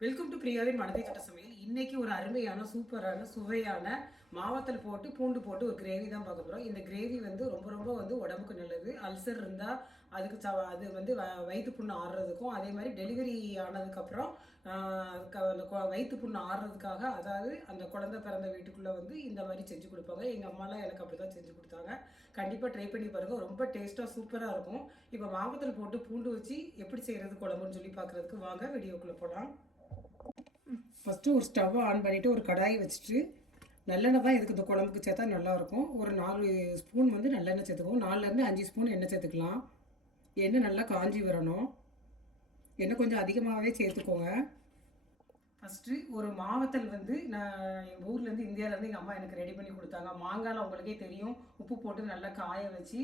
Welcome to பிரியாவின் மனதை தொட்ட சமையல் இன்னைக்கு ஒரு அருமையான சூப்பரான சுவையான மாவத்தல் போட்டு பூண்டு போட்டு ஒரு கிரேவி தான் பார்க்க போகிறோம் இந்த கிரேவி வந்து ரொம்ப ரொம்ப வந்து உடம்புக்கு நல்லது. அல்சர் இருந்தால் அதுக்கு ச அது வந்து வ- வயிற்று புண்ணு ஆடுறதுக்கும் அதே மாதிரி டெலிவரி ஆனதுக்கப்புறம் ஆஹ், அந்த கொ- வயிற்று புண்ணு ஆடுறதுக்காக அதாவது அந்த குழந்தை பிறந்த வீட்டுக்குள்ளே வந்து இந்த மாதிரி செஞ்சு கொடுப்பாங்க. எங்கள் அம்மாலாம் எனக்கு அப்படி தான் செஞ்சு கொடுத்தாங்க. கண்டிப்பாக ட்ரை பண்ணி பாருங்கள் ரொம்ப டேஸ்ட்டாக சூப்பராக இருக்கும். இப்போ மாவத்தல் போட்டு பூண்டு வச்சு எப்படி செய்கிறது குழம்புன்னு சொல்லி பார்க்குறதுக்கு வாங்க. வீடியோக்குள்ளே போகலாம் ஃபஸ்ட்டு ஒரு ஸ்டவ்வை ஆன் பண்ணிவிட்டு ஒரு கடாயை வச்சுட்டு நல்லெண்ணெய் தான் இதுக்கு இந்த குழம்புக்கு சேர்த்தா நல்லாயிருக்கும். ஒரு நாலு ஸ்பூன் வந்து நல்லெண்ணெய் சேர்த்துக்குவோம். நாலுலேருந்து அஞ்சு ஸ்பூன் எண்ணெய் சேர்த்துக்கலாம். எண்ணெய் நல்லா காஞ்சி வரணும். எண்ணெய் கொஞ்சம் அதிகமாகவே சேர்த்துக்கோங்க. ஃபஸ்ட்டு ஒரு மாவத்தல் வந்து நான் எங்கள் ஊர்லேருந்து இந்தியாவிலேருந்து எங்கள் அம்மா எனக்கு ரெடி பண்ணி கொடுத்தாங்க. மாங்காயில் உங்களுக்கே தெரியும். உப்பு போட்டு நல்லா காய வச்சு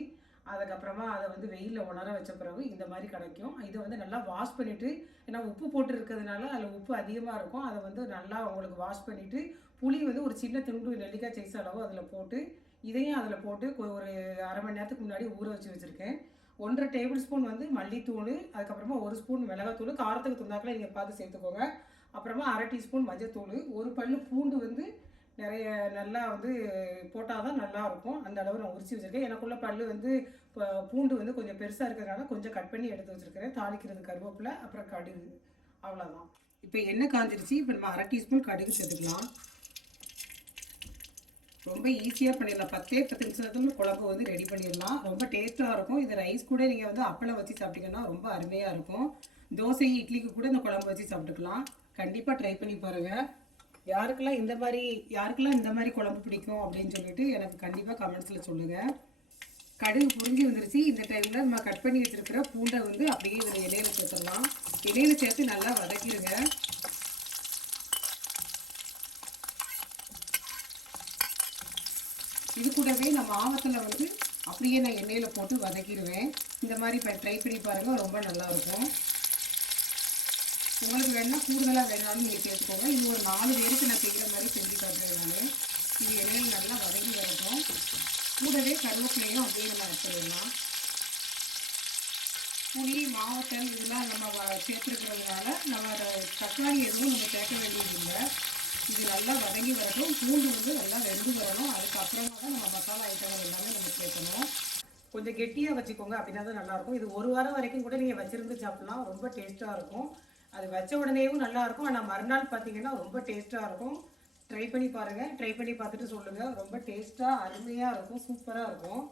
அதுக்கப்புறமா அதை வந்து வெயிலில் உணர வச்ச பிறகு இந்த மாதிரி கிடைக்கும். இதை வந்து நல்லா வாஷ் பண்ணிவிட்டு ஏன்னா உப்பு போட்டு இருக்கிறதுனால அதில் உப்பு அதிகமாக இருக்கும். அதை வந்து நல்லா உங்களுக்கு வாஷ் பண்ணிவிட்டு புளி வந்து ஒரு சின்ன துண்டு நெல்லிக்காய் சைஸ் அளவு அதில் போட்டு இதையும் அதில் போட்டு ஒரு அரை மணி நேரத்துக்கு முன்னாடி ஊற வச்சு வச்சுருக்கேன். ஒன்றரை டேபிள் ஸ்பூன் வந்து மல்லித்தூள் அதுக்கப்புறமா ஒரு ஸ்பூன் மிளகாத்தூள் காரத்துக்கு தந்தாக்கில் நீங்கள் பார்த்து சேர்த்துக்கோங்க. அப்புறமா அரை டீஸ்பூன் மஞ்சத்தூள் ஒரு பல்லு பூண்டு வந்து நிறைய நல்லா வந்து போட்டால் தான் நல்லா இருக்கும் அந்த அளவு நான் உரிச்சு வச்சுருக்கேன். எனக்குள்ள பல் வந்து இப்போ பூண்டு வந்து கொஞ்சம் பெருசாக இருக்கிறதுனால கொஞ்சம் கட் பண்ணி எடுத்து வச்சுருக்கிறேன். தாளிக்கிறது கருவேப்பிலை அப்புறம் கடுகு. அவ்வளோதான் இப்போ எண்ணெய் காஞ்சிருச்சு. இப்போ நம்ம அரை டீஸ்பூன் கடுகு சேர்த்துக்கலாம். ரொம்ப ஈஸியாக பண்ணிடலாம். பத்தே பத்து நிமிஷத்துல குழம்பு வந்து ரெடி பண்ணிடலாம். ரொம்ப டேஸ்ட்டாக இருக்கும். இது ரைஸ் கூட நீங்கள் வந்து அப்பளம் வச்சு சாப்பிட்டீங்கன்னா ரொம்ப அருமையாக இருக்கும். தோசை இட்லிக்கு கூட இந்த குழம்பு வச்சு சாப்பிட்டுக்கலாம். கண்டிப்பாக ட்ரை பண்ணி பாருங்கள் யாருக்கெல்லாம் இந்த மாதிரி யாருக்கெல்லாம் இந்த மாதிரி குழம்பு பிடிக்கும் அப்படின்னு சொல்லிட்டு எனக்கு கண்டிப்பாக கமெண்ட்ஸில் சொல்லுங்கள் கடுகு புரிஞ்சு வந்துருச்சு. இந்த டைமில் நம்ம கட் பண்ணி வச்சுருக்கிற பூண்டை வந்து அப்படியே இதில் இலையில சேர்த்துடலாம். இலையில சேர்த்து நல்லா வதக்கிடுங்க. இது கூடவே நம்ம ஆவத்தில் வந்து அப்படியே நான் எண்ணெயில் போட்டு வதக்கிடுவேன். இந்த மாதிரி இப்போ ட்ரை பண்ணி பாருங்கள் ரொம்ப நல்லா இருக்கும். உங்களுக்கு வேணால் கூடுதலாக வேணாலும் நீங்கள் சேர்த்துக்கோங்க. இது ஒரு நாலு பேருக்கு நான் செய்கிற மாதிரி செஞ்சு காட்டுறேன் நான் இது இலையில் நல்லா வதங்கி வரட்டும். கூடவே கருவேப்பிலையும் அப்படியே நம்ம வச்சிடலாம் புளி மாவட்டம் இதெல்லாம் நம்ம சேர்த்துருக்கிறதுனால நம்ம அதை தக்காளி எதுவும் நம்ம சேர்க்க வேண்டியதில்லை. இது நல்லா வதங்கி வரட்டும். பூண்டு வந்து நல்லா வெந்து வரணும். அதுக்கப்புறமா தான் நம்ம மசாலா ஐட்டங்கள் எல்லாமே நம்ம சேர்க்கணும். கொஞ்சம் கெட்டியாக வச்சுக்கோங்க. அப்படின்னா தான் நல்லாயிருக்கும். இது ஒரு வாரம் வரைக்கும் கூட நீங்கள் வச்சுருந்து சாப்பிட்லாம். ரொம்ப டேஸ்ட்டாக இருக்கும். அது வச்ச உடனேயும் நல்லாயிருக்கும். ஆனால் மறுநாள் பார்த்தீங்கன்னா ரொம்ப டேஸ்ட்டாக இருக்கும். ட்ரை பண்ணி பாருங்கள் ட்ரை பண்ணி பார்த்துட்டு சொல்லுங்கள் ரொம்ப டேஸ்ட்டாக அருமையாக இருக்கும். சூப்பராக இருக்கும்.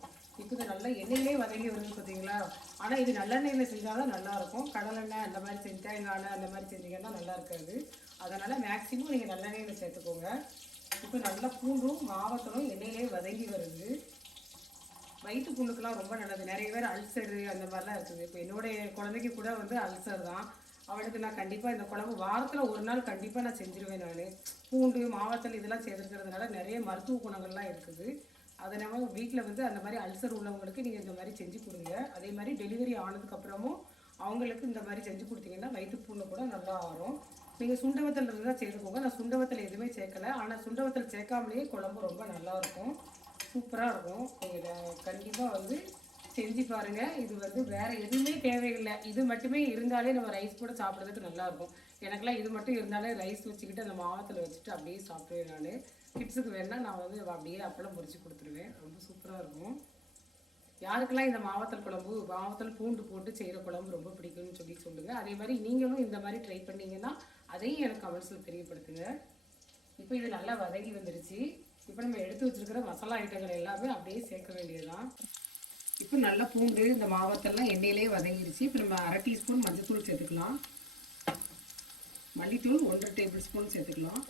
இப்போ இது நல்லா எண்ணெயிலே வதங்கி வருது பார்த்தீங்களா? ஆனால் இது நல்லெண்ணெயில் செஞ்சால் தான் நல்லாயிருக்கும். கடலெண்ணெய் அந்த மாதிரி செஞ்சால் தேங்காய் எண்ணெய் அந்த மாதிரி செஞ்சீங்கன்னா நல்லா இருக்காது. அதனால் மேக்ஸிமம் நீங்கள் நல்லெண்ணெயில் சேர்த்துக்கோங்க. இப்போ நல்லா பூண்டும் மாவத்தலும் எண்ணெயிலே வதங்கி வருது. வயிற்று புண்ணுக்கெல்லாம் ரொம்ப நல்லது. நிறைய பேர் அல்சரு அந்த மாதிரிலாம் இருக்குது. இப்போ என்னுடைய குழந்தைக்கு கூட வந்து அல்சர் தான். அவளுக்கு நான் கண்டிப்பாக இந்த குழம்பு வாரத்தில் ஒரு நாள் கண்டிப்பாக நான் செஞ்சிருவேன் நான். பூண்டு மாவத்தல் இதெல்லாம் சேர்த்துருக்கிறதுனால நிறைய மருத்துவ குணங்கள்லாம் இருக்குது. அதை நம்ம வீட்டில் வந்து அந்த மாதிரி அல்சர் உள்ளவங்களுக்கு நீங்கள் இந்த மாதிரி செஞ்சு கொடுங்க. அதே மாதிரி டெலிவரி ஆனதுக்கப்புறமும் அவங்களுக்கு இந்த மாதிரி செஞ்சு கொடுத்தீங்கன்னா வயிற்று புண்ணு கூட நல்லா ஆறும். நீங்கள் சுண்டவத்தல் இருந்தால் சேர்த்துக்கோங்க. நான் சுண்டவத்தில் எதுவுமே சேர்க்கல. ஆனால் சுண்டவத்தில் சேர்க்காமலேயே குழம்பு ரொம்ப நல்லா இருக்கும். சூப்பராக இருக்கும். நீங்கள் கண்டிப்பாக வந்து செஞ்சு பாருங்கள் இது வந்து வேறு எதுவுமே தேவையில்லை. இது மட்டுமே இருந்தாலே நம்ம ரைஸ் கூட சாப்பிட்றதுக்கு நல்லா இருக்கும் எனக்கெல்லாம் இது மட்டும் இருந்தாலே ரைஸ் வச்சுக்கிட்டு அந்த மாவத்தில் வச்சுட்டு அப்படியே சாப்பிடுவேன் நான். கிட்ஸுக்கு வேணால் நான் வந்து அப்படியே அப்பளம் பொரிச்சு கொடுத்துருவேன். ரொம்ப சூப்பராக இருக்கும். யாருக்கெல்லாம் இந்த மாவத்தல் குழம்பு மாவத்தல் பூண்டு போட்டு செய்கிற குழம்பு ரொம்ப பிடிக்கும்னு சொல்லி சொல்லுங்கள் அதே மாதிரி நீங்களும் இந்த மாதிரி ட்ரை பண்ணீங்கன்னா அதையும் எனக்கு கமெண்ட்ஸில் தெரியப்படுத்துங்க. இப்போ இது நல்லா வதங்கி வந்துருச்சு. இப்போ நம்ம எடுத்து வச்சிருக்கிற மசாலா ஐட்டங்கள் எல்லாமே அப்படியே சேர்க்க வேண்டியதுதான். இப்போ நல்லா பூண்டு இந்த மாவத்தெல்லாம் எண்ணெயிலே வதங்கிருச்சு. இப்போ நம்ம அரை டீஸ்பூன் மஞ்சத்தூள் சேர்த்துக்கலாம். மல்லித்தூள் ஒன்றரை டேபிள் ஸ்பூன் சேர்த்துக்கலாம்.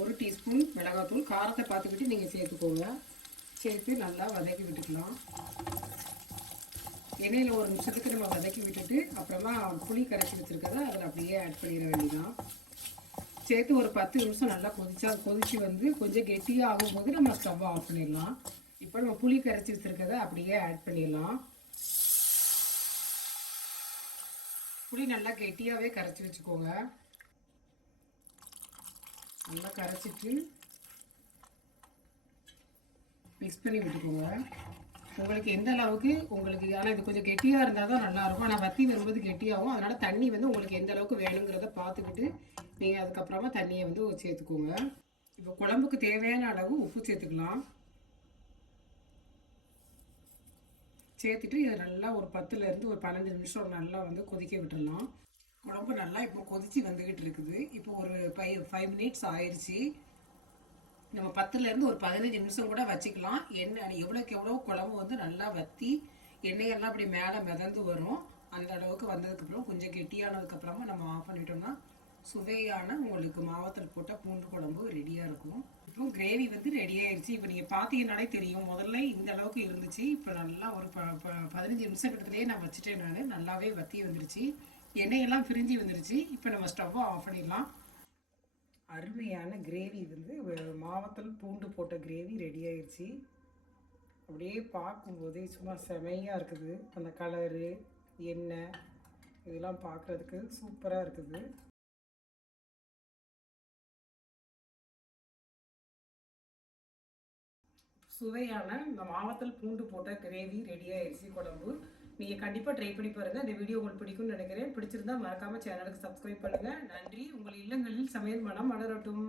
ஒரு டீஸ்பூன் மிளகாத்தூள். காரத்தை பார்த்துக்கிட்டு நீங்கள் சேர்த்துக்கோங்க. சேர்த்து நல்லா வதக்கி விட்டுக்கலாம். எண்ணெயில் ஒரு நிமிஷத்துக்கு நம்ம வதக்கி விட்டுட்டு அப்புறமா புளி கரைச்சி வச்சுருக்கதை அதில் அப்படியே ஆட் பண்ணிட வேண்டியதான் சேர்த்து ஒரு பத்து நிமிஷம் நல்லா கொதிச்சா கொதிச்சு வந்து கொஞ்சம் கெட்டியாக ஆகும்போது நம்ம ஸ்டவ் ஆஃப் பண்ணிடலாம். இப்போ நம்ம புளி கரைச்சி வச்சுருக்கதை அப்படியே ஆட் பண்ணிடலாம். புளி நல்லா கெட்டியாகவே கரைச்சி வச்சுக்கோங்க. நல்லா கரைச்சிட்டு மிக்ஸ் பண்ணி விட்டுக்கோங்க. உங்களுக்கு எந்த அளவுக்கு உங்களுக்கு ஆனால் இது கொஞ்சம் கெட்டியாக இருந்தால் தான் நல்லாயிருக்கும். ஆனால் வத்தி வரும்போது கெட்டியாகும். அதனால் தண்ணி வந்து உங்களுக்கு எந்த அளவுக்கு வேணுங்கிறத பார்த்துக்கிட்டு நீங்கள் அதுக்கப்புறமா தண்ணியை வந்து சேர்த்துக்கோங்க. இப்போ குழம்புக்கு தேவையான அளவு உப்பு சேர்த்துக்கலாம். சேர்த்துட்டு இதை நல்லா ஒரு பத்துலேருந்து ஒரு பன்னெண்டு நிமிஷம் நல்லா வந்து கொதிக்க விட்டுடலாம். குழம்பு நல்லா இப்போ கொதித்து வந்துக்கிட்டு இருக்குது. இப்போ ஒரு ஃபைவ் ஃபைவ் மினிட்ஸ் ஆயிடுச்சு நம்ம பத்துலேருந்து ஒரு பதினஞ்சு நிமிஷம் கூட வச்சுக்கலாம். எண்ணெய் எவ்வளோக்கு எவ்வளோ குழம்பு வந்து நல்லா வற்றி எண்ணெயெல்லாம் அப்படி மேலே மிதந்து வரும். அந்த அளவுக்கு வந்ததுக்கப்புறம் கொஞ்சம் கெட்டியானதுக்கப்புறமா நம்ம ஆஃப் பண்ணிட்டோம்னா சுவையான உங்களுக்கு மாவத்தில் போட்டால் பூண்டு குழம்பு ரெடியாக இருக்கும். இப்போ கிரேவி வந்து ரெடி ஆயிடுச்சு இப்போ நீங்கள் பார்த்தீங்கன்னாலே தெரியும். முதல்ல இந்த அளவுக்கு இருந்துச்சு. இப்போ நல்லா ஒரு ப ப- பதினஞ்சு நிமிஷம் கிட்டத்துலேயே நான் வச்சுட்டேன் நான். நல்லாவே வத்தி வந்துருச்சு. எண்ணெயெல்லாம் பிரிஞ்சு வந்துருச்சு. இப்போ நம்ம ஸ்டவ்வை ஆஃப் பண்ணிடலாம். அருமையான கிரேவி வந்து மாவத்தில் பூண்டு போட்ட கிரேவி ரெடி ஆயிடுச்சு அப்படியே பார்க்கும்போதே சும்மா செமையாக இருக்குது. அந்த கலரு எண்ணெய் இதெல்லாம் பார்க்குறதுக்கு சூப்பராக இருக்குது. சுவையான இந்த மாவத்தல் பூண்டு போட்ட கிரேவி ரெடி ஆயிடுச்சு குழம்பு. நீங்கள் கண்டிப்பாக ட்ரை பண்ணி பாருங்கள் இந்த வீடியோ உங்களுக்கு பிடிக்கும்னு நினைக்கிறேன். பிடிச்சிருந்தா மறக்காமல் சேனலுக்கு சப்ஸ்கிரைப் பண்ணுங்கள் நன்றி. உங்கள் இல்லங்களில் சமையல் மனம் மலரட்டும்.